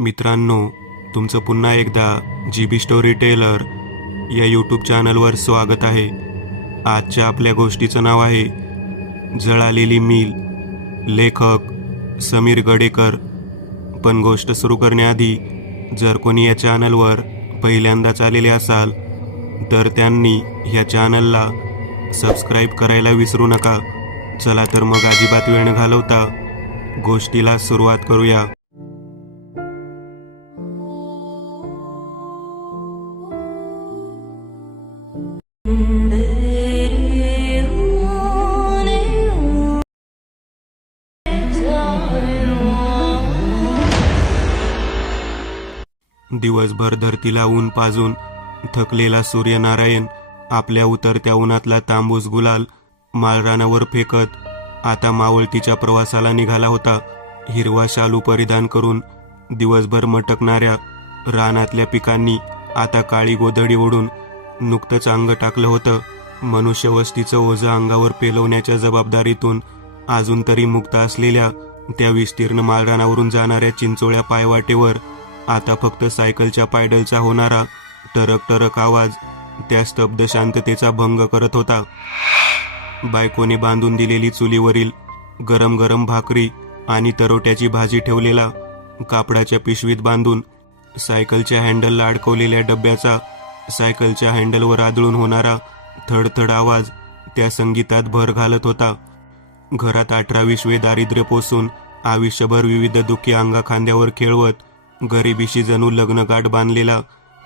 मित्रांनो, तुमचं पुन्हा एकदा GB स्टोरी टेलर या यूट्यूब चॅनलवर स्वागत आहे. आजच्या आपल्या गोष्टीचं नाव आहे जळालेली मिल. लेखक समीर गडेकर. पण गोष्ट सुरू करण्याआधी जर कोणी या चॅनलवर पहिल्यांदाच आलेले असाल तर त्यांनी ह्या चॅनलला सबस्क्राईब करायला विसरू नका. चला तर मग अजिबात वेळ न घालवता गोष्टीला सुरुवात करूया. दिवसभर धरतीला ऊन पाजून थकलेला सूर्यनारायण आपल्या उतरत्या उन्हातला तांबूस गुलाल माळरानावर फेकत आता मावळतीच्या प्रवासाला निघाला होता. हिरवा शालू परिधान करून दिवसभर मटकणाऱ्या रानातल्या पिकांनी आता काळी गोधडी ओढून नुकतंच अंग टाकलं होतं. मनुष्यवस्तीचं ओझं अंगावर पेलवण्याच्या जबाबदारीतून अजून तरी मुक्त असलेल्या त्या विस्तीर्ण माळरानावरून जाणाऱ्या चिंचोळ्या पायवाटेवर आता फक्त सायकलच्या पायडलचा होणारा टरक टरक आवाज त्या स्तब्ध शांततेचा भंग करत होता. बायकोने बांधून दिलेली चुलीवरील गरम गरम भाकरी आणि तरोट्याची भाजी ठेवलेला कापडाच्या पिशवीत बांधून सायकलच्या हँडलला अडकवलेल्या डब्याचा सायकलच्या हँडलवर आदळून होणारा थडथड आवाज त्या संगीतात भर घालत होता. घरात 18-20 दारिद्र्य पोसून आयुष्यभर विविध दुःखी अंगा खांद्यावर खेळवत गरिबीशी जणू लग्नगाठ बांधलेला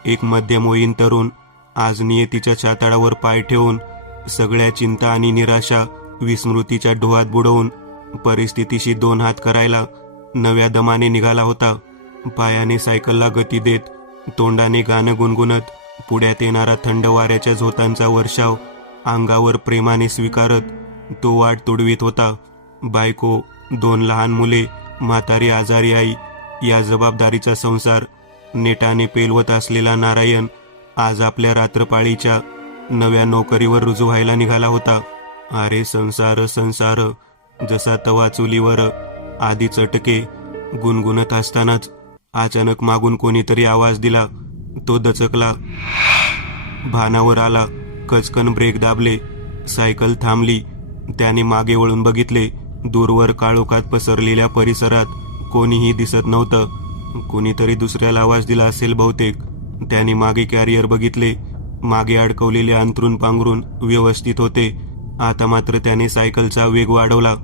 एक मध्यमवयीन तरुण आज नियतीच्या छाताडावर पाय ठेवून सगळ्या चिंता आणि निराशा विस्मृतीच्या डोहात बुडवून परिस्थितीशी 2 हात करायला नव्या दमाने निघाला होता. पायाने सायकलला गती देत, तोंडाने गाणं गुणगुणत पुढ्यात येणारा थंड वाऱ्याच्या झोतांचा वर्षाव अंगावर प्रेमाने स्वीकारत तो वाट तुडवीत होता. बायको, 2 लहान मुले, म्हातारी आजारी आई या जबाबदारीचा संसार नेटाने पेलवत असलेला नारायण आज आपल्या रात्रपाळीच्या नव्या नोकरीवर रुजू व्हायला निघाला होता. अरे संसार संसार, जसा तवा चुलीवर आधी चटके गुणगुणत असतानाच अचानक मागून कोणीतरी आवाज दिला. तो दचकला, भानावर आला, कचकन ब्रेक दाबले, सायकल थांबली. त्याने मागे वळून बघितले. दूरवर काळोखात पसरलेल्या परिसरात कोणीही दिसत नव्हतं. कोणीतरी दुसऱ्याला आवाज दिला असेल बहुतेक. त्याने मागे कॅरियर बघितले. मागे अडकवलेले अंथरूण पांघरून व्यवस्थित होते. आता मात्र त्याने सायकलचा वेग वाढवला.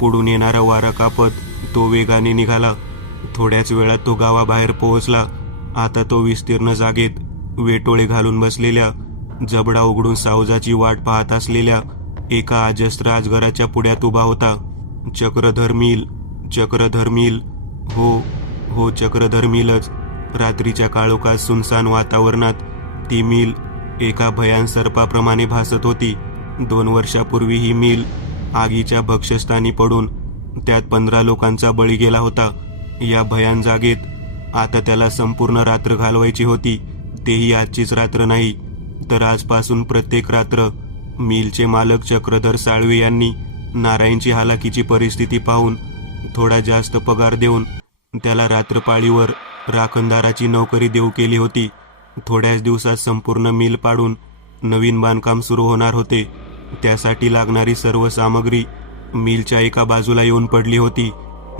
पुढून येणारा वारा कापत तो वेगाने निघाला. थोड्याच वेळात तो गावाबाहेर पोहोचला. आता तो विस्तीर्ण जागेत वेटोळे घालून बसलेल्या, जबडा उघडून सावजाची वाट पाहत असलेल्या एका अजस्त्र अजगराच्या पुढ्यात उभा होता. चक्रधर मिल, चक्रधर मिल, हो चक्रधर मिलच. रात्रीच्या काळोखात सुनसान वातावरणात ती मिल एका भयान सर्पाप्रमाणे भासत होती. 2 वर्षापूर्वी ही मिल आगीच्या भक्ष्यस्थानी पडून त्यात 15 लोकांचा बळी गेला होता. या भयान जागेत आता त्याला संपूर्ण रात्र घालवायची होती. तेही आजचीच रात्र नाही, तर आजपासून प्रत्येक रात्र. मिलचे मालक चक्रधर साळवे यांनी नारायणची हालाकीची परिस्थिती पाहून थोडा जास्त पगार देऊन त्याला रात्रपाळीवर राखणदाराची नोकरी देऊ केली होती. थोड्याच दिवसात संपूर्ण मिल पाडून नवीन बांधकाम सुरू होणार होते. त्यासाठी लागणारी सर्व सामग्री मिलच्या एका बाजूला येऊन पडली होती.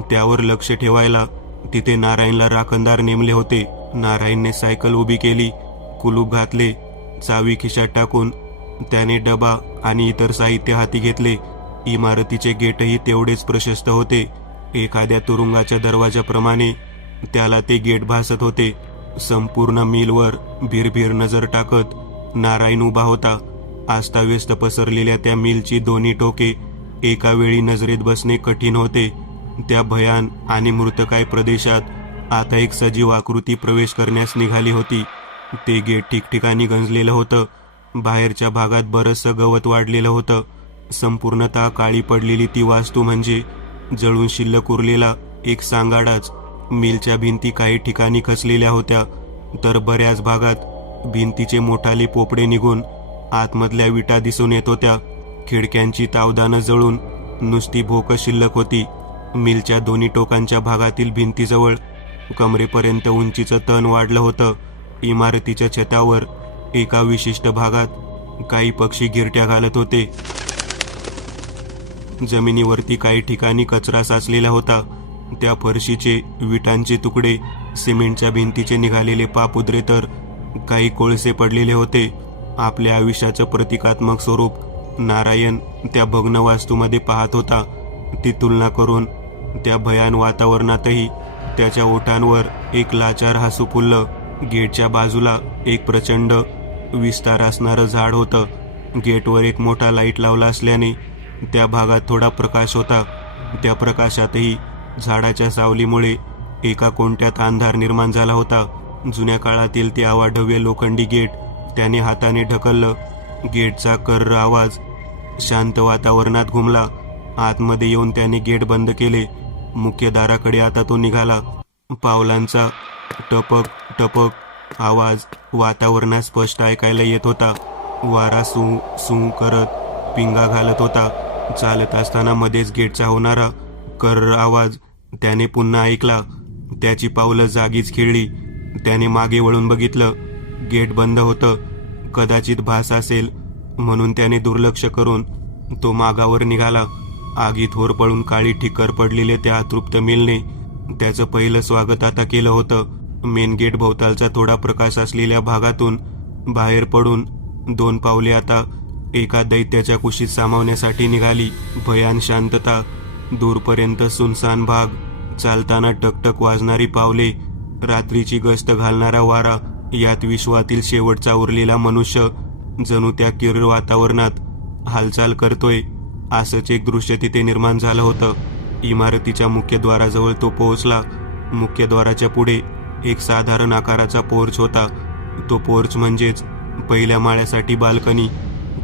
त्यावर लक्ष ठेवायला तिथे नारायणला राखणदार नेमले होते. नारायणने सायकल उभी केली, कुलूप घातले. चावी खिशात टाकून त्याने डबा आणि इतर साहित्य हाती घेतले. इमारतीचे गेटही तेवढेच प्रशस्त होते. एखाद्या तुरुंगाच्या दरवाजाप्रमाणे त्याला ते गेट भासत होते. संपूर्ण मिलवर भिरभिर नजर टाकत नारायण उभा होता. आस्ताव्यस्त पसरलेल्या त्या मिलची दोन्ही टोके एका वेळी नजरेत बसणे कठीण होते. त्या भयान आणि मृतकाय प्रदेशात आता एक सजीव आकृती प्रवेश करण्यास निघाली होती. ते गेट ठिकठिकाणी गंजलेलं होतं. बाहेरच्या भागात बरंचसं गवत वाढलेलं होतं. संपूर्णतः काळी पडलेली ती वास्तू म्हणजे जळून शिल्लक उरलेला एक सांगाडाच. मिलच्या भिंती काही ठिकाणी खचलेल्या होत्या, तर बऱ्याच भागात भिंतीचे मोठाले पोपडे निघून आतमधल्या विटा दिसून येत होत्या. खिडक्यांची तावदानं जळून नुसती भोक शिल्लक होती. मिलच्या दोन्ही टोकांच्या भागातील भिंतीजवळ कमरेपर्यंत उंचीचं तण वाढलं होतं. इमारतीच्या छतावर एका विशिष्ट भागात काही पक्षी गिरट्या घालत होते. जमिनीवरती काही ठिकाणी कचरा साचलेला होता. त्या फरशीचे, विटांचे तुकडे, सिमेंटच्या भिंतीचे निघालेले पापुद्रे, तर काही कोळसे पडलेले होते. आपल्या आयुष्याचं प्रतिकात्मक स्वरूप नारायण त्या भग्न वास्तूमध्ये पाहत होता. ती तुलना करून त्या भयान वातावरणातही त्याच्या ओठांवर एक लाचार हसू फुललं. गेटच्या बाजूला एक प्रचंड विस्तार असणारं झाड होतं. गेटवर एक मोठा लाईट लावला असल्याने त्या भागात थोडा प्रकाश होता. त्या प्रकाशातही झाडाच्या सावलीमुळे एका कोणत्यात अंधार निर्माण झाला होता. जुन्या काळातील ते अवाढव्य लोखंडी गेट त्याने हाताने ढकललं. गेटचा कर्र आवाज शांत वातावरणात घुमला. आतमध्ये येऊन त्याने गेट बंद केले. मुख्य दाराकडे आता तो निघाला. पावलांचा टपक टपक आवाज वातावरणात स्पष्ट ऐकायला येत होता. वारा सू सू करत पिंगा घालत होता. चालत असताना मध्येच गेटचा होणारा कर्र आवाज त्याने पुन्हा ऐकला. त्याची पावलं जागीच खिळली. त्याने मागे वळून बघितलं. गेट बंद होतं. कदाचित भास असेल म्हणून त्याने दुर्लक्ष करून तो मागावर निघाला. आगीत होरपळून काळी ठिक्कर पडलेले त्या अतृप्त मिलने त्याचं पहिलं स्वागत आता केलं होतं. मेन गेट भोवतालचा थोडा प्रकाश असलेल्या भागातून बाहेर पडून 2 पावले आता एका दैत्याच्या कुशीत सामावण्यासाठी निघाली. भयान शांतता, दूरपर्यंत सुनसान भाग, चालताना टकटक वाजणारी पावले, रात्रीची गस्त घालणारा वारा, यात विश्वातील शेवटचा उरलेला मनुष्य जणू त्या किर्र वातावरणात हालचाल करतोय असंच एक दृश्य तिथे निर्माण झालं होतं. इमारतीच्या मुख्यद्वाराजवळ तो पोहोचला. मुख्यद्वाराच्या पुढे एक साधारण आकाराचा पोर्च होता. तो पोर्च म्हणजेच पहिल्या माळ्यासाठी बाल्कनी.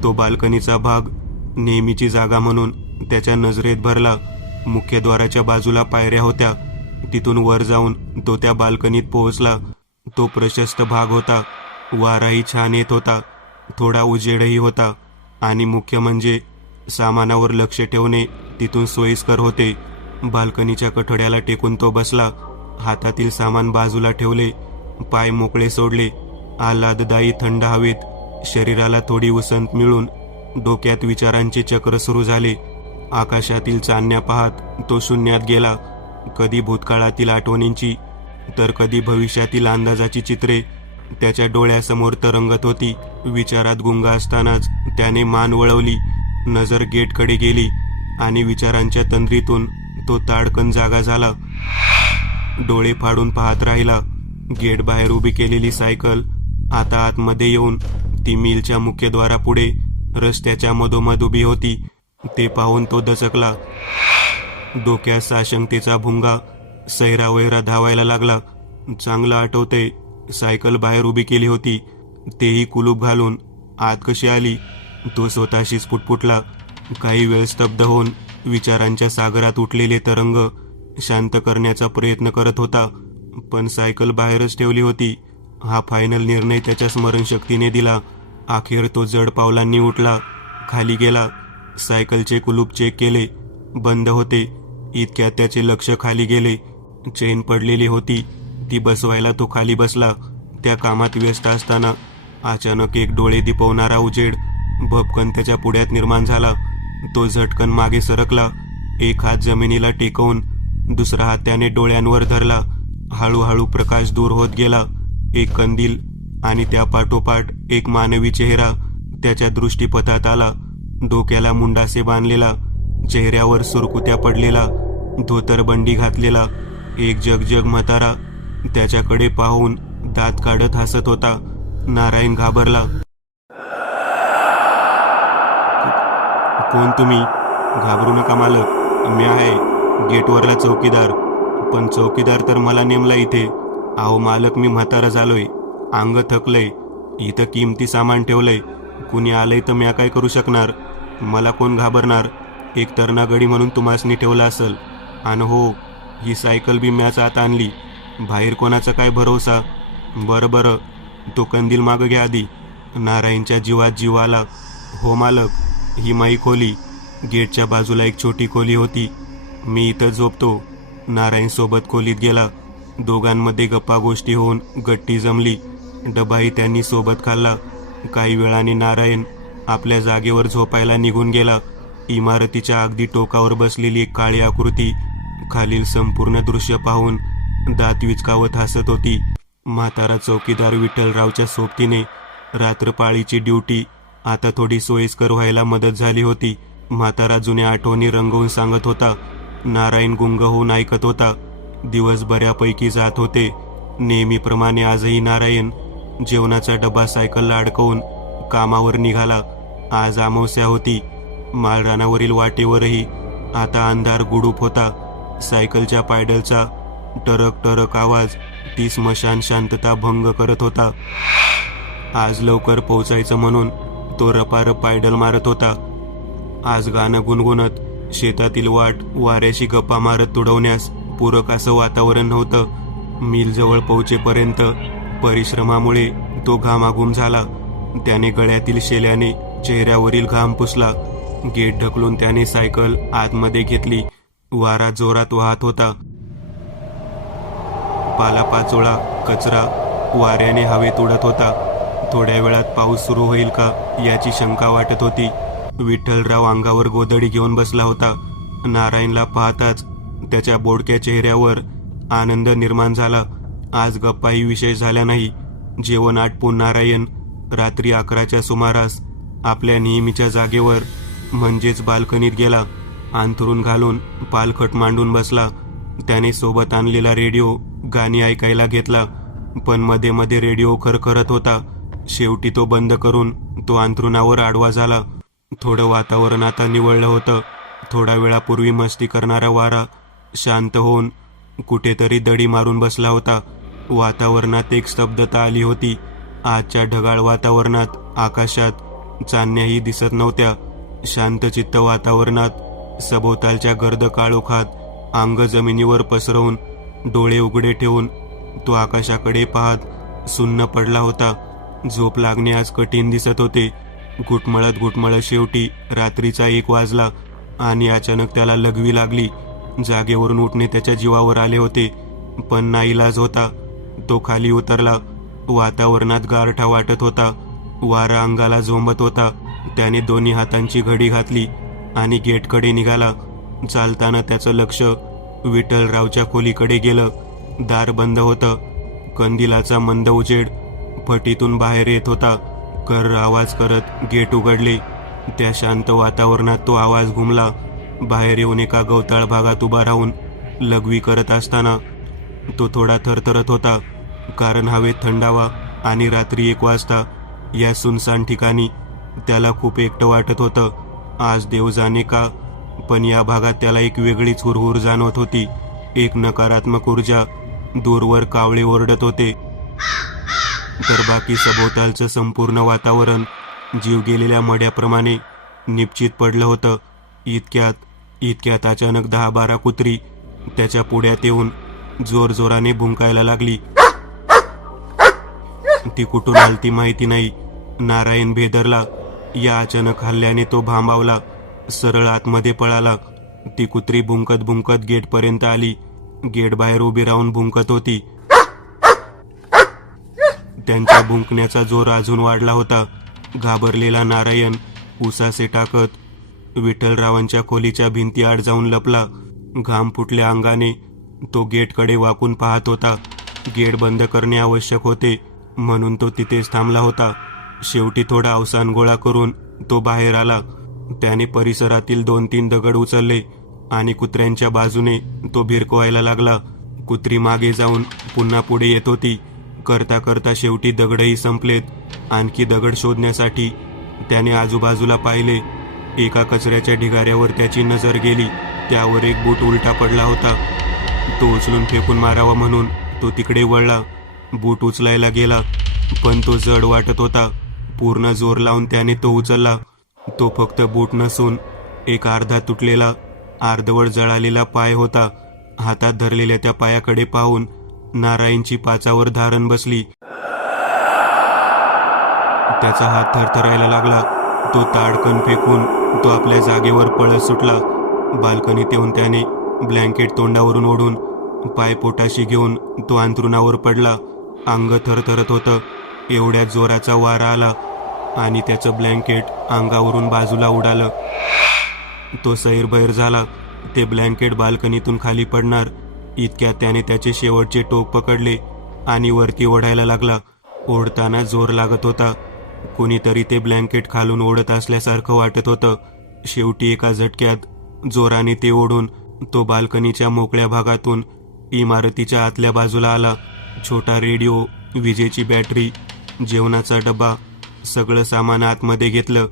तो बाल्कनीचा भाग नेहमीची जागा म्हणून त्याच्या नजरेत भरला. मुख्यद्वाराच्या बाजूला पायऱ्या होत्या. तिथून वर जाऊन तो त्या बाल्कनीत पोहोचला. तो प्रशस्त भाग होता. वाराही छान येत होता. थोडा उजेडही होता. आणि मुख्य म्हणजे सामानावर लक्ष ठेवणे तिथून सोयीस्कर होते. बाल्कनीच्या कठड्याला टेकून तो बसला. हातातील सामान बाजूला ठेवले. पाय मोकळे सोडले. आल्हाददायी थंड हवेत शरीराला थोडी उसंत मिळून डोक्यात विचारांचे चक्र सुरू झाले. आकाशातील चांदण्या पाहत तो शून्यात गेला. कधी भूतकाळातील आठवणींची तर कधी भविष्यातील अंदाजाची चित्रे त्याच्या डोळ्यासमोर तरंगत होती. विचारात गुंग असतानाच त्याने मान वळवली. नजर गेटकडे गेली आणि विचारांच्या तंद्रीतून तो ताडकन जागा झाला. डोळे फाडून पाहत राहिला. गेट बाहेर उभी केलेली सायकल आता आतमध्ये येऊन ती मिलच्या मुख्यद्वारापुढे रस्त्याच्या मधोमध उभी होती. ते पाहून तो दचकला. डोक्यात साशंकतेचा भुंगा सैरावैरा धावायला लागला. चांगलं आठवतंय, सायकल बाहेर उभी केली होती, तेही कुलूप घालून. आत कशी आली? तो स्वतःशीच पुटपुटला. काही वेळ स्तब्ध होऊन विचारांच्या सागरात उठलेले तरंग शांत करण्याचा प्रयत्न करत होता. पण सायकल बाहेरच ठेवली होती हा फायनल निर्णय त्याच्या स्मरणशक्तीने दिला. अखेर तो जड पावलांनी उठला. खाली गेला. सायकलचे कुलूप चेक केले. बंद होते. इतक्यात त्याचे लक्ष खाली गेले. चेन पडलेली होती. ती बसवायला तो खाली बसला. त्या कामात व्यस्त असताना अचानक एक डोळे दिपवणारा उजेड भपकन त्याच्या पुढ्यात निर्माण झाला. तो झटकन मागे सरकला. एक हात जमिनीला टेकवून दुसरा हात त्याने डोळ्यांवर धरला. हळूहळू प्रकाश दूर होत गेला. एक कंदील आणि त्या पाठोपाठ एक मानवी चेहरा त्याच्या दृष्टीपथात आला. डोक्याला मुंडासे बांधलेला, चेहऱ्यावर सुरकुत्या पडलेला, धोतरबंडी घातलेला एक जगजग म्हातारा त्याच्याकडे पाहून दात काढत हसत होता. नारायण घाबरला. कोण तुम्ही? घाबरू नका मालक, मी आहे गेटवरला चौकीदार. पण चौकीदार तर मला नेमला इथे. अहो मालक, मी म्हातारा झालोय, अंग थकलंय, इथं किमती सामान ठेवलंय. कुणी आलंय तर मी काय करू शकणार? मला कोण घाबरणार? एक तरणा गडी म्हणून तुम्हासनी ठेवला असल. आणि हो, ही सायकल बी मॅच आत आणली. बाहेर कोणाचा काय भरोसा? बरं बरं, तो कंदील मागं घ्या आधी. नारायणच्या जीवात जीव आला. हो मालक, ही माई खोली. गेटच्या बाजूला एक छोटी खोली होती. मी इथं झोपतो. नारायण सोबत खोलीत गेला. दोघांमध्ये गप्पा गोष्टी होऊन गट्टी जमली. डबाही त्यांनी सोबत खाल्ला. काही वेळाने नारायण आपल्या जागेवर झोपायला निघून गेला. इमारतीच्या अगदी टोकावर बसलेली एक काळी आकृती खालील संपूर्ण दृश्य पाहून दात विचकावत हसत होती. म्हातारा चौकीदार विठ्ठलरावच्या सोबतीने रात्रपाळीची ड्युटी आता थोडी सोयीस्कर व्हायला मदत झाली होती. म्हातारा जुन्या आठवणी रंगवून सांगत होता. नारायण गुंग होऊन ऐकत होता. दिवस बऱ्यापैकी जात होते. नेहमीप्रमाणे आजही नारायण जेवणाचा डबा सायकलला अडकवून कामावर निघाला. आज अमावस्या होती. माळरानावरील वाटेवरही आता अंधार गुडूप होता. सायकलच्या पायडलचा टरक टरक आवाज ती स्मशान शांतता भंग करत होता. आज लवकर पोहोचायचं म्हणून तो रपारप पायडल मारत होता. आज गाणं गुणगुणत शेतातील वाट वाऱ्याशी गप्पा मारत तुडवण्यास पूरक असं वातावरण नव्हतं. मिलजवळ पोहोचेपर्यंत परिश्रमामुळे तो घामाघूम झाला. त्याने गळ्यातील शेल्याने चेहऱ्यावरील घाम पुसला. गेट ढकलून त्याने सायकल आतमध्ये घेतली. वारा जोरात वाहत होता. पालापाचोळा कचरा वाऱ्याने हवेत उडत होता. थोड्या वेळात पाऊस सुरू होईल का याची शंका वाटत होती. विठ्ठलराव अंगावर गोधडी घेऊन बसला होता. नारायणला पाहताच त्याच्या बोडक्या चेहऱ्यावर आनंद निर्माण झाला. आज गप्पाही विशेष झाल्या नाही. जेवण आटपून नारायण रात्री 11च्या सुमारास आपल्या नेहमीच्या जागेवर म्हणजेच बाल्कनीत गेला. अंथरून घालून पालखट मांडून बसला. त्याने सोबत आणलेला रेडिओ गाणी ऐकायला घेतला, पण मध्ये मध्ये रेडिओ खरखरत होता. शेवटी तो बंद करून तो अंथरुणावर आडवा झाला. थोडं वातावरण आता निवळलं होतं. थोडा वेळापूर्वी मस्ती करणारा वारा शांत होऊन कुठेतरी दडी मारून बसला होता. वातावरणात एक स्तब्धता आली होती. आजच्या ढगाळ वातावरणात आकाशात चांदण्याही दिसत नव्हत्या. शांतचित्त वातावरणात सभोवतालच्या गर्द काळोखात अंग जमिनीवर पसरवून डोळे उघडे ठेवून तो आकाशाकडे पाहत सुन्न पडला होता. झोप लागणे आज कठीण दिसत होते. घुटमळत शेवटी रात्रीचा 1 वाजला आणि अचानक त्याला लघवी लागली. जागेवरून उठणे त्याच्या जीवावर आले होते, पण नाईलाज होता. तो खाली उतरला. वातावरणात गारठा वाटत होता. वारा अंगाला झोंबत होता. त्याने दोन्ही हातांची घडी घातली आणि गेटकडे निघाला. चालताना त्याचं लक्ष विठ्ठलरावच्या खोलीकडे गेलं. दार बंद होतं. कंदिलाचा मंद उजेड फटीतून बाहेर येत होता. कर्र आवाज करत गेट उघडले. त्या शांत वातावरणात तो आवाज घुमला. बाहेर येऊन एका गवताळ भागात उभा राहून लघवी करत असताना तो थोडा थरथरत होता. कारण हवेत थंडावा आणि रात्री 1 वाजता या सुनसान ठिकाणी त्याला खूप एकटं वाटत होतं. आज देव जाणे का, पण या भागात त्याला एक वेगळीच हुरहुर जाणवत होती. एक नकारात्मक ऊर्जा. दूरवर कावळे ओरडत होते, तर बाकी सभोवतालचं संपूर्ण वातावरण जीव गेलेल्या मड्याप्रमाणे निपचित पडलं होतं. इतक्यात अचानक 10-12 कुत्री त्याच्या पुढ्यात येऊन जोरजोराने भुंकायला लागली. ती कुठून आलती माहिती नाही. नारायण भेदरला. या अचानक हल्ल्याने तो भांबावला. सरळ आतमध्ये पळाला. ती कुत्री भुंकत गेटपर्यंत आली. गेट बाहेर उभी राहून भुंकत होती. त्यांच्या भुंकण्याचा जोर अजून वाढला होता. घाबरलेला नारायण उसासे टाकत विठ्ठलरावांच्या खोलीच्या भिंतीआड जाऊन लपला. घाम फुटल्या अंगाने तो गेटकडे वाकून पाहत होता. गेट बंद करणे आवश्यक होते म्हणून तो तिथेच थांबला होता. शेवटी थोडा अवसान गोळा करून तो बाहेर आला. त्याने परिसरातील 2-3 दगड उचलले आणि कुत्र्यांच्या बाजूने तो भिरकवायला लागला. कुत्री मागे जाऊन पुन्हा पुढे येत होती. करता करता शेवटी दगडही संपलेत. आणखी दगड शोधण्यासाठी त्याने आजूबाजूला पाहिले. एका कचऱ्याच्या ढिगाऱ्यावर त्याची नजर गेली. त्यावर एक बूट उलटा पडला होता. तो उचलून फेकून मारावा म्हणून तो तिकडे वळला. बूट उचलायला गेला, पण तो जड वाटत होता. पूर्ण जोर लावून त्याने तो उचलला. तो फक्त बूट नसून एक अर्धा तुटलेला, अर्धवट जळालेला पाय होता. हातात धरलेल्या त्या पायाकडे पाहून नारायणची पाचावर धारण बसली. त्याचा हात थरथरायला लागला. तो ताडकन फेकून तो आपल्या जागेवर पळत सुटला. बाल्कनीत येऊन त्याने ब्लँकेट तोंडावरून ओढून पाय पोटाशी घेऊन तो अंथरुणावर पडला. अंग थरथरत होतं. एवढ्या जोराचा वारा आला आणि त्याचं ब्लँकेट अंगावरून बाजूला उडालं. तो सैरभैर झाला. ते ब्लँकेट बाल्कनीतून खाली पडणार इतक्यात त्याने त्याचे शेवटचे टोक पकडले आणि वरती ओढायला लागला. ओढताना जोर लागत होता. कोणीतरी ते ब्लँकेट खालून ओढत असल्यासारखं वाटत होतं. शेवटी एका झटक्यात जोराने ते ओढून तो बाल्कनीच्या मोकळ्या भागातून इमारतीच्या आतल्या बाजूला आला. छोटा रेडिओ, विजेची बॅटरी, जेवणाचा डबा, सगळं सामान आतमध्ये घेतलं.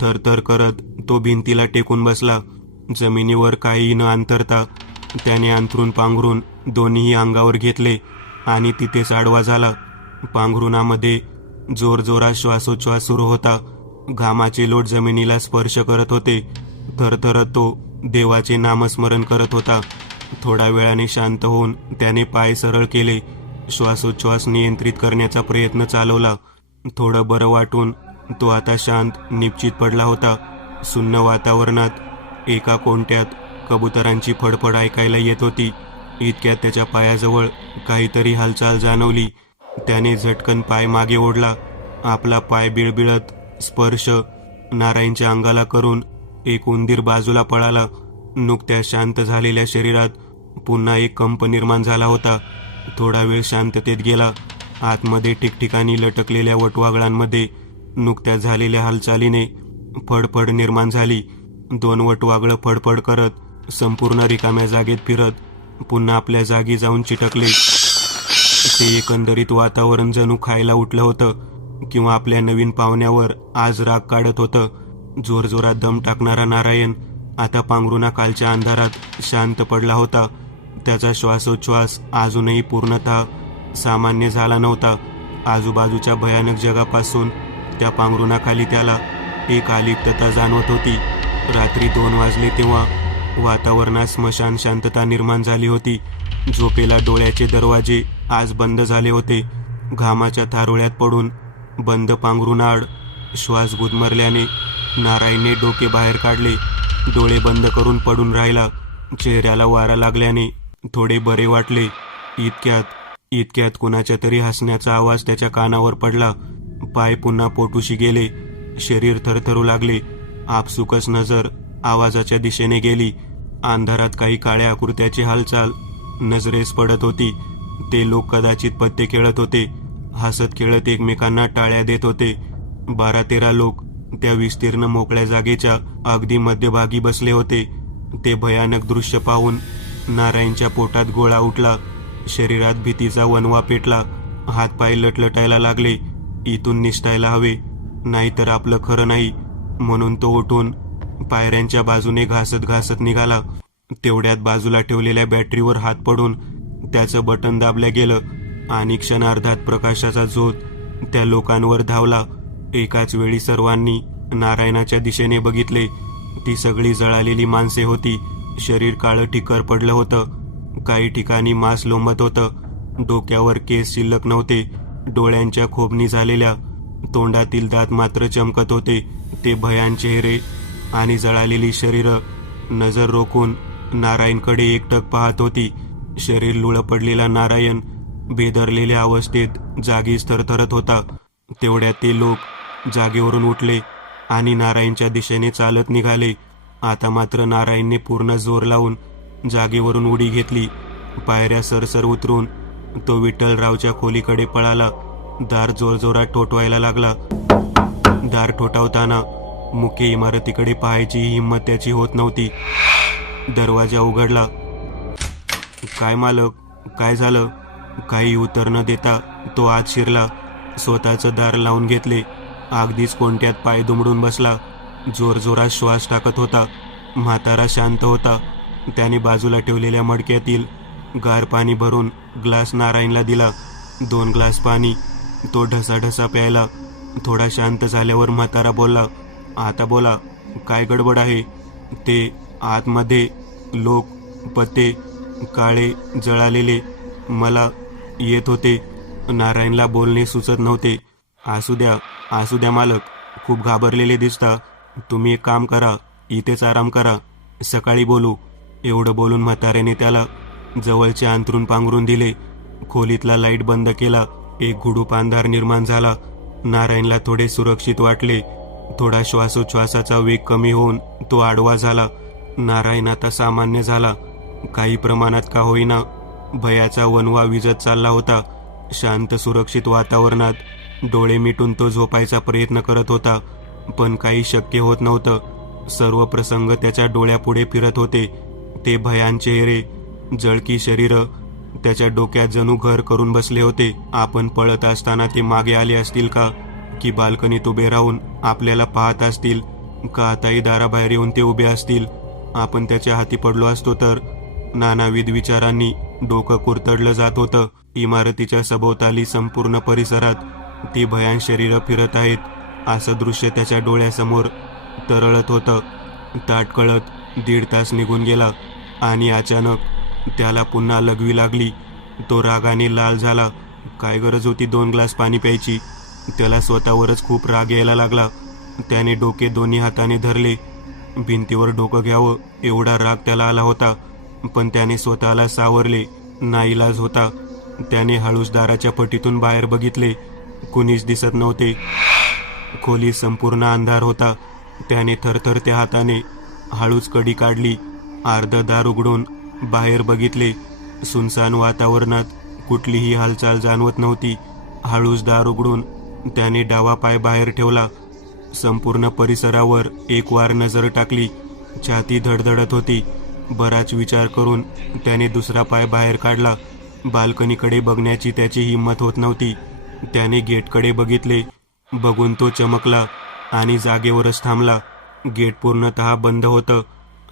थरथर करत तो भिंतीला टेकून बसला. जमिनीवर काहीही न अंतरता त्याने अंथरूण पांघरून दोन्हीही अंगावर घेतले आणि तिथेच आडवा झाला. पांघरुणामध्ये जोरजोरात श्वासोच्छ्वास सुरू होता. घामाचे लोट जमिनीला स्पर्श करत होते. थरथरत तो देवाचे नामस्मरण करत होता. थोड्या वेळाने शांत होऊन त्याने पाय सरळ केले. श्वासोच्छ्वास नियंत्रित करण्याचा प्रयत्न चालवला. थोडं बरं वाटून तो आता शांत निश्चित पडला होता. सुन्न वातावरणात एका कोणत्यात कबुतरांची फडफड ऐकायला येत होती. इतक्यात त्याच्या पायाजवळ काहीतरी हालचाल जाणवली. त्याने झटकन पाय मागे ओढला. आपला पाय बिळबिळत स्पर्श नारायणच्या अंगाला करून एक उंदीर बाजूला पळाला. नुकत्याच शांत झालेल्या शरीरात पुन्हा एक कंप निर्माण झाला होता. थोडा वेळ शांततेत गेला. आतमध्ये ठिकठिकाणी लटकलेल्या वटवागळांमध्ये नुकत्याच झालेल्या हालचालीने फडफड निर्माण झाली. 2 वटवागळं फडफड करत संपूर्ण रिकाम्या जागेत फिरत पुन्हा आपल्या जागी जाऊन चिटकले. ते एकंदरीत वातावरण जणू खायला उठलं होतं किंवा आपल्या नवीन पाहुण्यावर आज राग काढत होतं. जोरजोरात दम टाकणारा नारायण आता पांघरुणाखालच्या अंधारात शांत पडला होता. त्याचा श्वासोच्छ्वास अजूनही पूर्णतः सामान्य झाला नव्हता. आजूबाजूच्या भयानक जगापासून त्या पांघरुणाखाली त्याला एक अलिप्तता जाणवत होती. रात्री 2 वाजले तेव्हा वातावरणात स्मशान शांतता निर्माण झाली होती. झोपेला डोळ्याचे दरवाजे आज बंद झाले होते. घामाच्या थारोळ्यात पडून बंद पांघरुणाआड श्वास गुदमरल्याने नारायणने डोके बाहेर काढले. डोळे बंद करून पडून राहिला. चेहऱ्याला वारा लागल्याने थोडे बरे वाटले. इतक्यात कुणाच्या तरी हसण्याचा आवाज त्याच्या कानावर पडला. पाय पुन्हा पोटूशी गेले. शरीर थरथरू लागले. आपसुकच नजर आवाजाच्या दिशेने गेली. अंधारात काही काळ्या आकृत्याची हालचाल नजरेस पडत होती. ते लोक कदाचित पत्ते खेळत होते. हसत खेळत एकमेकांना टाळ्या देत होते. 12-13 लोक त्या विस्तीर्ण मोकळ्या जागेच्या अगदी मध्यभागी बसले होते. ते भयानक दृश्य पाहून नारायणच्या पोटात गोळा उठला. शरीरात भीतीचा वणवा पेटला. हातपाय लटलटायला लागले. इथून निसटायला हवे, नाहीतर आपलं खरं नाही म्हणून तो उठून पायऱ्यांच्या बाजूने घासत घासत निघाला. तेवढ्यात बाजूला ठेवलेल्या बॅटरीवर हात पडून त्याचं बटन दाबलं गेलं आणि क्षणार्धात प्रकाशाचा झोत त्या लोकांवर धावला. एकाच वेळी सर्वांनी नारायणाच्या दिशेने बघितले. ती सगळी जळालेली माणसे होती. शरीर काळं ठिकर पडलं होतं. काही ठिकाणी मांस लोंबत होतं. डोक्यावर केस शिल्लक नव्हते. डोळ्यांच्या खोबणी झालेल्या, तोंडातील दात मात्र चमकत होते. ते भयान चेहरे आणि जळालेली शरीरं नजर रोखून नारायणकडे एकटक पाहत होती. शरीर लुळं पडलेला नारायण बेदरलेल्या अवस्थेत जागीच थरथरत होता. तेवढ्यात ते लोक जागेवरून उठले आणि नारायणच्या दिशेने चालत निघाले. आता मात्र नारायणने पूर्ण जोर लावून जागेवरून उडी घेतली. पायऱ्या सरसर उतरून तो विठ्ठलरावच्या खोलीकडे पळाला. दार जोरजोरात ठोठवायला लागला. दार ठोठावताना मुख्य इमारतीकडे पाहायची हिंमत त्याची होत नव्हती. दरवाजा उघडला. काय मालक, काय झालं? काही उत्तर न देता तो आत शिरला. स्वतःचं दार लावून घेतले. अगदीच कोणत्यात पाय दुमडून बसला. जोरजोरात श्वास टाकत होता. म्हातारा शांत होता. त्याने बाजूला ठेवलेल्या मडक्यातील गार पाणी भरून ग्लास नारायणला दिला. 2 ग्लास पाणी तो ढसाढसा प्यायला. थोडा शांत झाल्यावर म्हातारा बोलला, आता बोला, काय गडबड आहे? ते आतमध्ये लोक, पत्ते, काळे जळालेले मला येत होते. नारायणला बोलणे सुचत नव्हते. असू द्या मालक, खूप घाबरलेले दिसता. तुम्ही एक काम करा, इथेच आराम करा, सकाळी बोलू. एवढं बोलून म्हाताऱ्याने त्याला जवळचे अंथरूण पांघरून दिले. खोलीतला लाईट बंद केला. एक गुडूप अंधार निर्माण झाला. नारायणला थोडे सुरक्षित वाटले. थोडा श्वासोच्छवासाचा वेग कमी होऊन तो आडवा झाला. नारायण आता सामान्य झाला. काही प्रमाणात का होईना भयाचा वणवा विजत चालला होता. शांत सुरक्षित वातावरणात डोळे मिटून तो झोपायचा प्रयत्न करत होता, पण काही शक्य होत नव्हतं. सर्व प्रसंग त्याच्या डोळ्यापुढे फिरत होते. ते भयान चेहरे, जळकी शरीर, त्याच्या डोक्यात जणू घर करून बसले होते. आपण पळत असताना ते मागे आले असतील का, की बाल्कनीत उभे राहून आपल्याला पाहत असतील का, आताही दाराबाहेर येऊन ते उभे असतील. आपण त्याच्या हाती पडलो असतो तर. नानाविध विचारांनी डोकं कुरतडलं जात होतं. इमारतीच्या सभोवताली संपूर्ण परिसरात ती भयान शरीरं फिरत आहेत असं दृश्य त्याच्या डोळ्यासमोर तरळत होतं. ताटकळत 1.5 तास निघून गेला आणि अचानक त्याला पुन्हा लघवी लागली. तो रागाने लाल झाला. काय गरज होती 2 ग्लास पाणी प्यायची. त्याला स्वतःवरच खूप राग यायला लागला. त्याने डोके दोन्ही हाताने धरले. भिंतीवर डोकं घ्यावं एवढा राग त्याला आला होता, पण त्याने स्वतःला सावरले. नाईलाज होता. त्याने हळूच दाराच्या फटीतून बाहेर बघितले. कुणीच दिसत नव्हते. खोली संपूर्ण अंधार होता. त्याने थरथरत्या हाताने हळूच कडी काढली. अर्धं दार उघडून बाहेर बघितले. सुनसान वातावरणात कुठलीही हालचाल जाणवत नव्हती. हळूच दार उघडून त्याने डावा पाय बाहेर ठेवला. संपूर्ण परिसरावर एक वार नजर टाकली. छाती धडधडत होती. बराच विचार करून त्याने दुसरा पाय बाहेर काढला. बाल्कनीकडे बघण्याची त्याची हिंमत होत नव्हती. त्याने गेटकडे बघितले. बघून तो चमकला आणि जागेवरच थांबला. गेट पूर्णतः बंद होतं.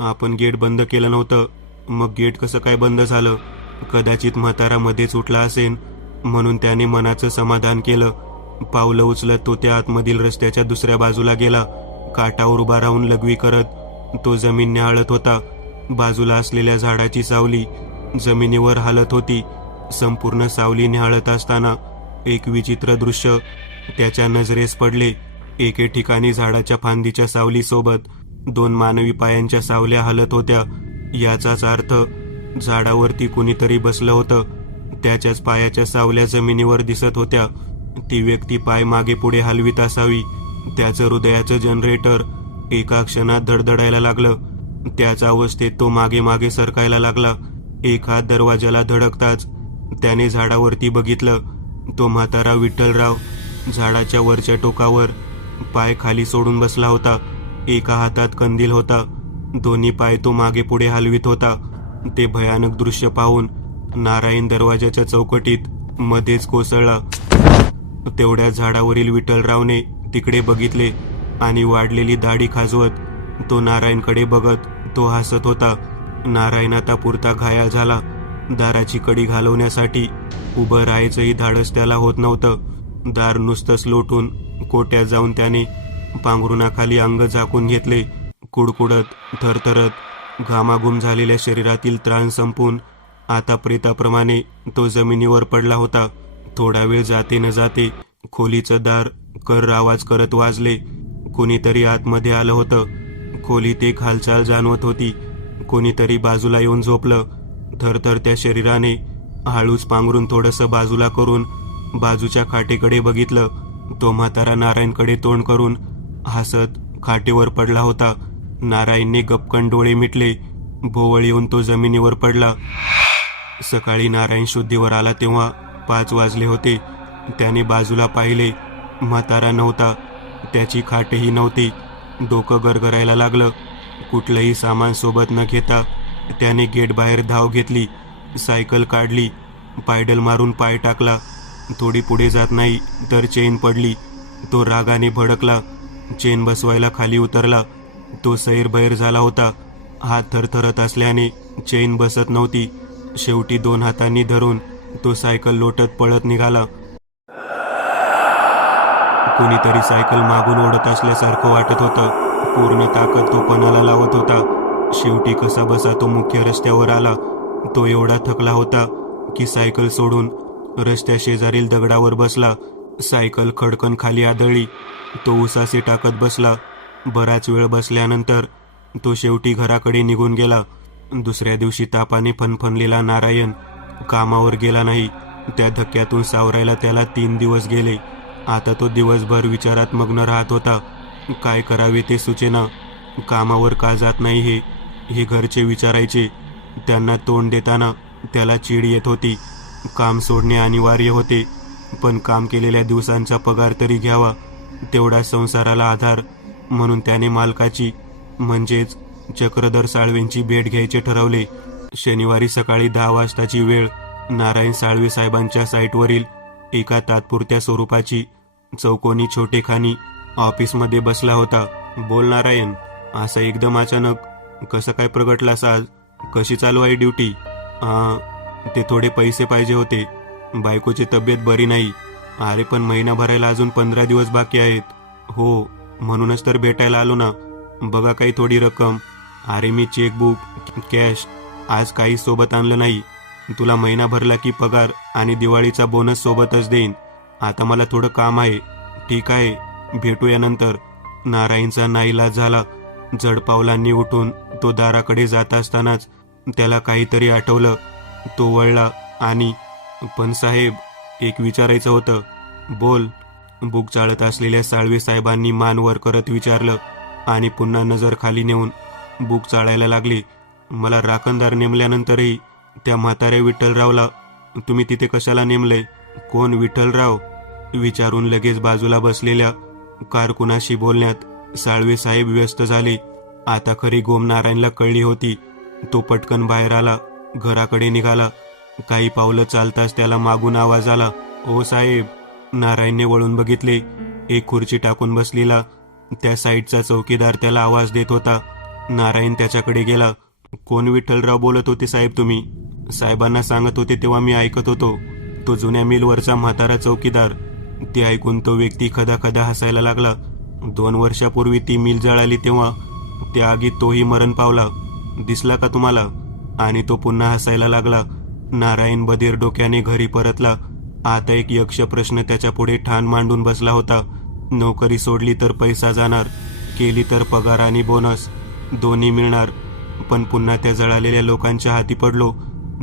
आपण गेट बंद केलं नव्हतं. मग गेट कसं काय बंद झालं? कदाचित म्हातारा मध्येच उठला असेल, म्हणून त्याने मनाचं समाधान केलं. पावलं उचलत तो त्या आतमधील रस्त्याच्या दुसऱ्या बाजूला गेला. काठावर उभा राहून लघवी करत तो जमीन न्याहाळत होता. बाजूला असलेल्या झाडाची सावली जमिनीवर हालत होती. संपूर्ण सावली न्याहाळत असताना एक विचित्र दृश्य त्याच्या नजरेस पडले. एके ठिकाणी झाडाच्या फांदीच्या सावलीसोबत 2 मानवी पायांच्या सावल्या हालत होत्या. याचाच अर्थ झाडावरती कुणीतरी बसलं होतं. त्याच्याच पायाच्या सावल्या जमिनीवर दिसत होत्या. ती व्यक्ती पाय मागे पुढे हलवीत असावी. त्याचं हृदयाचं जनरेटर एका क्षणात धडधडायला लागलं. त्याच अवस्थेत तो मागे मागे सरकायला लागला. एक हात दरवाजाला धडकताच त्याने झाडावरती बघितलं. तो म्हातारा विठ्ठलराव झाडाच्या वरच्या टोकावर पाय खाली सोडून बसला होता. एका हातात कंदील होता. दोन्ही पाय तो मागे पुढे हलवीत होता. ते भयानक दृश्य पाहून नारायण दरवाजाच्या चौकटीत मध्येच कोसळला. तेवढ्या झाडावरील विठ्ठलरावने तिकडे बघितले आणि वाढलेली दाढी खाजवत तो नारायणकडे बघत तो हसत होता. नारायण आता पुरता घायाळ झाला. दाराची कडी घालवण्यासाठी उभं राहायचंही धाडस त्याला होत नव्हतं. दार नुसतंच लोटून कोट्यात जाऊन त्याने पांघरुणाखाली अंग झाकून घेतले. कुडकुडत थरथरत घामाघूम झालेल्या शरीरातील त्राण संपून आता प्रेताप्रमाणे तो जमिनीवर पडला होता. थोडा वेळ जाते न जाते खोलीचं दार कर आवाज करत वाजले. कोणीतरी आतमध्ये आलं होतं. खोलीत एक हालचाल जाणवत होती. कोणीतरी बाजूला येऊन झोपलं. थरथरत्या शरीराने हळूच पांघरून थोडंसं बाजूला करून बाजूच्या खाटेकडे बघितलं. तो म्हातारा नारायणकडे तोंड करून हसत खाटेवर पडला होता. नारायणने गपकन डोळे मिटले. भोवळ येऊन तो जमिनीवर पडला. सकाळी नारायण शुद्धीवर आला तेव्हा 5 वाजले होते. त्याने बाजूला पाहिले. म्हातारा नव्हता. त्याची खाटही नव्हती. डोकं गरगरायला लागलं. कुठलंही सामान सोबत न घेता त्याने गेट बाहेर धाव घेतली. सायकल काढली. पायडल मारून पाय टाकला. थोडी पुढे जात नाही तर चेन पडली. तो रागाने भडकला. चेन बसवायला खाली उतरला. तो सैरभैर झाला होता. हात थरथरत असल्याने चेन बसत नव्हती. शेवटी 2 हातांनी धरून तो सायकल लोटत पळत निघाला. कोणीतरी सायकल मागून ओढत असल्यासारखं वाटत होतं. पूर्ण ताकद तो पणाला लावत होता. शेवटी कसा बसा तो मुख्य रस्त्यावर आला. तो एवढा थकला होता की सायकल सोडून रस्त्या शेजारील दगडावर बसला. सायकल खडकन खाली आदळली. तो उसासे टाकत बसला. बराच वेळ बसल्यानंतर तो शेवटी घराकडे निघून गेला. दुसऱ्या दिवशी तापाने फणफणलेला नारायण कामावर गेला नाही. त्या धक्क्यातून सावरायला त्याला 3 दिवस गेले. आता तो दिवसभर विचारात मग्न राहत होता. काय करावे ते सुचेना. कामावर का जात नाही हे घरचे विचारायचे. त्यांना तोंड देताना त्याला चीड येत होती. काम सोडणे अनिवार्य होते, पण काम केलेल्या दिवसांचा पगार तरी घ्यावा, तेवढा संसाराला आधार. म्हणून त्याने मालकाची म्हणजेच चक्रधर साळवेंची भेट घ्यायचे ठरवले. शनिवारी सकाळी 10 वाजताची वेळ. नारायण साळवे साहेबांच्या साईटवरील एका तात्पुरत्या स्वरूपाची चौकोनी छोटेखानी ऑफिसमध्ये बसला होता. बोल नारायण, असं एकदम अचानक कसं काय प्रगटलास आज? कशी चालू आहे ड्युटी? ते थोडे पैसे पाहिजे होते. बायकोची तब्येत बरी नाही. अरे पण महिना भरायला अजून 15 दिवस बाकी आहेत. हो, म्हणूनच तर भेटायला आलो ना. बघा काही थोडी रक्कम. अरे मी चेकबुक, कॅश आज काही सोबत आणलं नाही. तुला महिना भरला की पगार आणि दिवाळीचा बोनस सोबतच देईन. आता मला थोडं काम आहे. ठीक आहे, भेटूया नंतर. नारायणचा नाईलाज झाला. जड पावलांनी उठून तो दाराकडे जात असतानाच त्याला काहीतरी आठवलं. तो वळला आणि पण साहेब, एक विचारायचं होतं. बोल. बुक चाळत असलेल्या साळवे साहेबांनी मान वर करत विचारलं आणि पुन्हा नजर खाली नेऊन बुक चाळायला लागले. मला राखणदार नेमल्यानंतरही त्या म्हाताऱ्या विठ्ठलरावला तुम्ही तिथे कशाला नेमले? कोण विठ्ठलराव? विचारून लगेच बाजूला बसलेल्या कारकुनाशी बोलण्यात साळवे साहेब व्यस्त झाले. आता खरी गोम नारायणला कळली होती. तो पटकन बाहेर आला, घराकडे निघाला. काही पावलं चालताच त्याला मागून आवाज आला, ओ साहेब. नारायणने वळून बघितले. एक खुर्ची टाकून बसलेला त्या साईडचा चौकीदार त्याला आवाज देत होता. नारायण त्याच्याकडे गेला. कोण विठ्ठलराव बोलत होते साहेब तुम्ही? साहेबांना सांगत होते तेव्हा मी ऐकत होतो. तो जुन्या मिलवरचा म्हातारा चौकीदार. ते ऐकून तो व्यक्ती खदाखदा हसायला लागला. 2 वर्षापूर्वी ती मिल जळाली तेव्हा त्या आगीत तोही मरण पावला. दिसला का तुम्हाला? आणि तो पुन्हा हसायला लागला. नारायण बधीर डोक्याने घरी परतला. आता एक यक्ष प्रश्न त्याच्या पुढे ठाण मांडून बसला होता. नोकरी सोडली तर पैसा जाणार, केली तर पगार आणि बोनस दोन्ही मिळणार, पण पुन्हा त्या जळालेल्या लोकांच्या हाती पडलो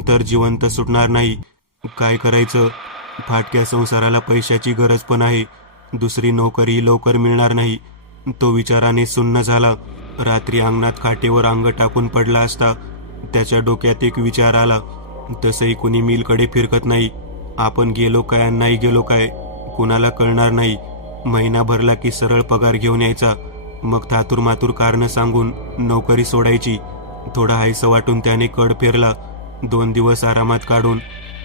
तर जिवंत सुटणार नाही. काय करायचं? फाटक्या संसाराला पैशाची गरज पण आहे. दुसरी नोकरी लवकर मिळणार नाही. तो विचाराने सुन्न झाला. रात्री अंगणात खाटेवर अंग टाकून पडला असता त्याच्या डोक्यात एक विचार आला. तसंही कुणी मिलकडे फिरकत नाही. आपण गेलो काय नाही गेलो काय कुणाला कळणार नाही. महिना भरला की सरळ पगार घेऊन यायचा. मग थातूर मातूर कारणं सांगून नोकरी सोडायची. थोडा हायसं वाटून त्याने कड पेरला. 2 दिवस आरामात काढून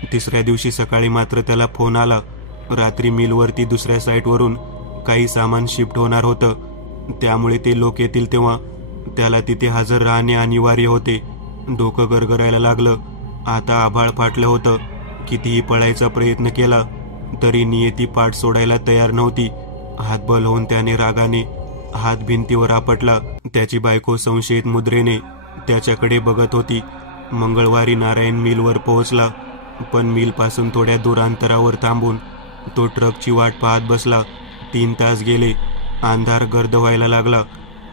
3ऱ्या दिवशी सकाळी मात्र त्याला फोन आला. रात्री मिलवरती दुसऱ्या साईटवरून काही सामान शिफ्ट होणार होतं. त्यामुळे ते लोक येतील तेव्हा त्याला तिथे हजर राहणे अनिवार्य होते. डोकं गरगरायला लागलं. आता आभाळ फाटलं होतं. कितीही पळायचा प्रयत्न केला तरी नियती पाठ सोडायला तयार नव्हती. हातबल होऊन त्याने रागाने हात भिंतीवर आपटला. त्याची बायको संशयित मुद्रेने त्याच्याकडे बघत होती. मंगळवारी नारायण मिलवर पोहोचला, पण मिलपासून थोड्या दूर अंतरावर थांबून तो ट्रकची वाट पाहत बसला. 3 तास गेले. अंधार गर्द व्हायला लागला.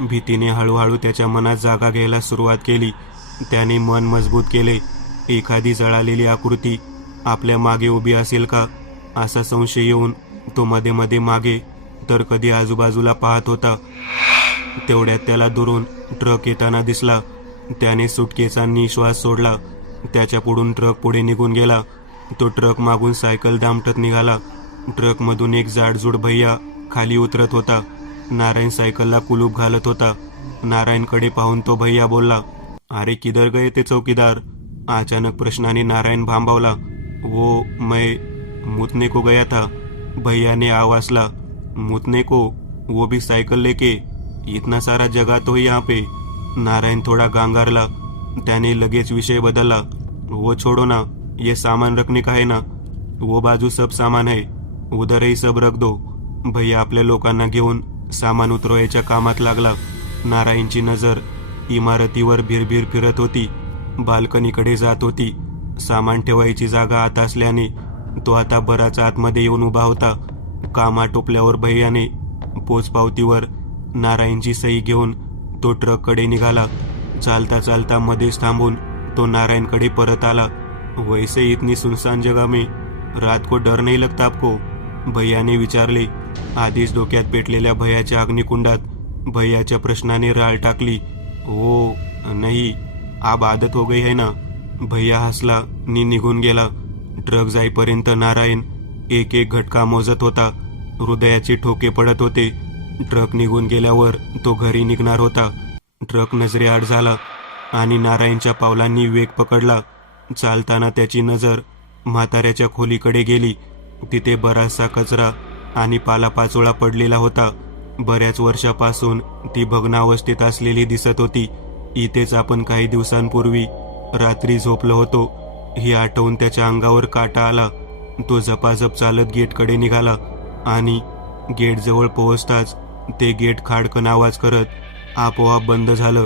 भीतीने हळूहळू त्याच्या मनात जागा घ्यायला सुरुवात केली. त्याने मन मजबूत केले. एखादी जळालेली आकृती आपल्या मागे उभी असेल का असा संशय येऊन तो मध्ये मध्ये मागे तर कधी आजूबाजूला पाहत होता. तेवढ्यात त्याला दुरून ट्रक येताना दिसला. त्याने सुटकेचा निश्वास सोडला. त्याच्या पुढून ट्रक पुढे निघून गेला. तो ट्रक मागून सायकल दामटत निघाला. ट्रकमधून एक जाडजूड भैया खाली उतरत होता. नारायण सायकलला कुलूप घालत होता. नारायणकडे पाहून तो भैया बोलला, अरे किधर गए ते चौकीदार? अचानक प्रश्नाने नारायण भांबावला. वो मैं मुतने को गया था. भैया ने आवाज़. मुतने को? वो भी साइकिल लेके? इतना सारा जगह तो यहाँ पे. नारायण थोड़ा गांगारला. त्याने लगेच विषय बदलला. वो छोड़ो ना, ये सामान रखने का है ना. वो बाजू सब सामान है, उधर ही सब रख दो. भैया आपल्या लोकांना घेऊन सामान उतरवायच्या कामात लागला. नारायणची नजर इमारतीवर भिरभिर फिरत होती. बाल्कनीकडे जात होती. सामान ठेवायची जागा आत असल्याने तो आता बराच आतमध्ये येऊन उभा होता. काम आटोपल्यावर भैयाने पोचपावतीवर नारायणची सही घेऊन तो ट्रककडे निघाला. चालता चालता मध्येच थांबून तो नारायणकडे परत आला. वैसे इतनी सुनसान जगह में रात को डर नहीं लगता आपको? भैयाने विचारले. आधीच डोक्यात पेटलेल्या भैयाच्या अग्निकुंडात भैयाच्या प्रश्नाने राळ टाकली. ओ नाही, अब आदत हो गई है ना. भैया हसला नि निघून गेला. ट्रक जाईपर्यंत नारायण एक एक घटका मोजत होता. हृदयाचे ठोके पडत होते. ट्रक निघून गेल्यावर तो घरी निघणार होता. ट्रक नजरेआड झाला आणि नारायणच्या पावलांनी वेग पकडला. चालताना त्याची नजर म्हाताऱ्याच्या खोलीकडे गेली. तिथे बराचसा कचरा आणि पालापाचोळा पडलेला होता. बऱ्याच वर्षापासून ती भग्नावस्थेत असलेली दिसत होती. इथेच आपण काही दिवसांपूर्वी रात्री झोपलो होतो हे आठवून त्याच्या अंगावर काटा आला. तो झपाझप चालत गेटकडे निघाला आणि गेटजवळ पोहोचताच ते गेट खाडकन आवाज करत आपोआप बंद झालं.